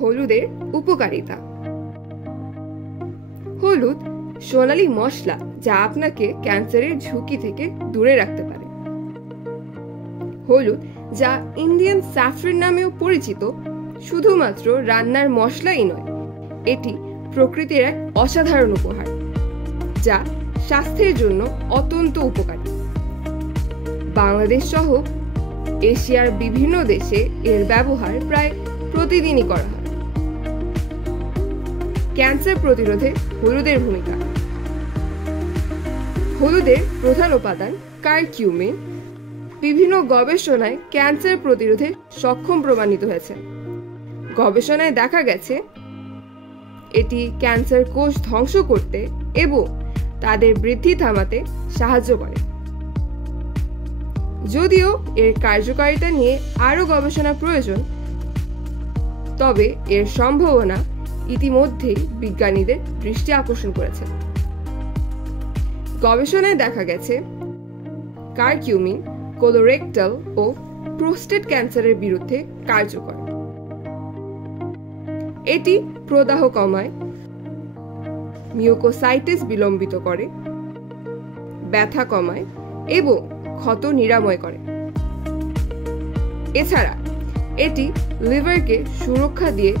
হলুদের উপকারিতা। হলুদ সোনালী মশলা যা আপনাকে ক্যান্সারের ঝুঁকি থেকে দূরে রাখতে পারে। হলুদ যা ইন্ডিয়ান স্যাফরন নামেও পরিচিত শুধুমাত্র রান্নার মশলাই নয়, এটি প্রকৃতির এক অসাধারণ উপহার যা স্বাস্থ্যের জন্য অত্যন্ত উপকারী। বাংলাদেশ সহ এশিয়ার বিভিন্ন দেশে এর ব্যবহার প্রায় প্রতিদিনই করা হয়। ক্যান্সার প্রতিরোধে হলুদের ভূমিকা। হলুদের প্রধান উপাদান কারকিউমিন বিভিন্ন গবেষণায় ক্যান্সার প্রতিরোধে সক্ষম প্রমাণিত হয়েছে। গবেষণায় দেখা গেছে এটি ক্যান্সার কোষ ধ্বংস করতে এবং তাদের বৃদ্ধি থামাতে সাহায্য করে। যদিও এর কার্যকারিতা নিয়ে আরও গবেষণা প্রয়োজন, তবে এর সম্ভাবনা ইতিমধ্যেই বিজ্ঞানীদের দৃষ্টি আকর্ষণ করেছে। গবেষণায় দেখা গেছে কারকিউমিন কোলোরেক্টাল ও প্রোস্টেট ক্যান্সারের বিরুদ্ধে কার্যকর। এটি প্রদাহ কমায়, মিউকোসাইটিস বিলম্বিত করে, ব্যথা কমায় এবং ক্ষত নিরাময় করে। এছাড়া এটি লিভারকে সুরক্ষা দিয়ে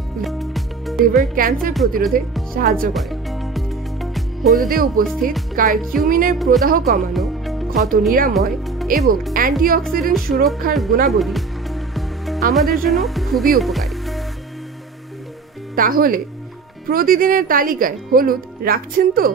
লিভার ক্যান্সার প্রতিরোধে সাহায্য করে। হলুদে উপস্থিত কারকিউমিনের প্রদাহ কমানো, ক্ষত নিরাময় এবং অ্যান্টিঅক্সিডেন্ট সুরক্ষার গুণাবলী আমাদের জন্য খুবই উপকারী। তাহলে প্রতিদিনের তালিকায় হলুদ রাখছেন তো?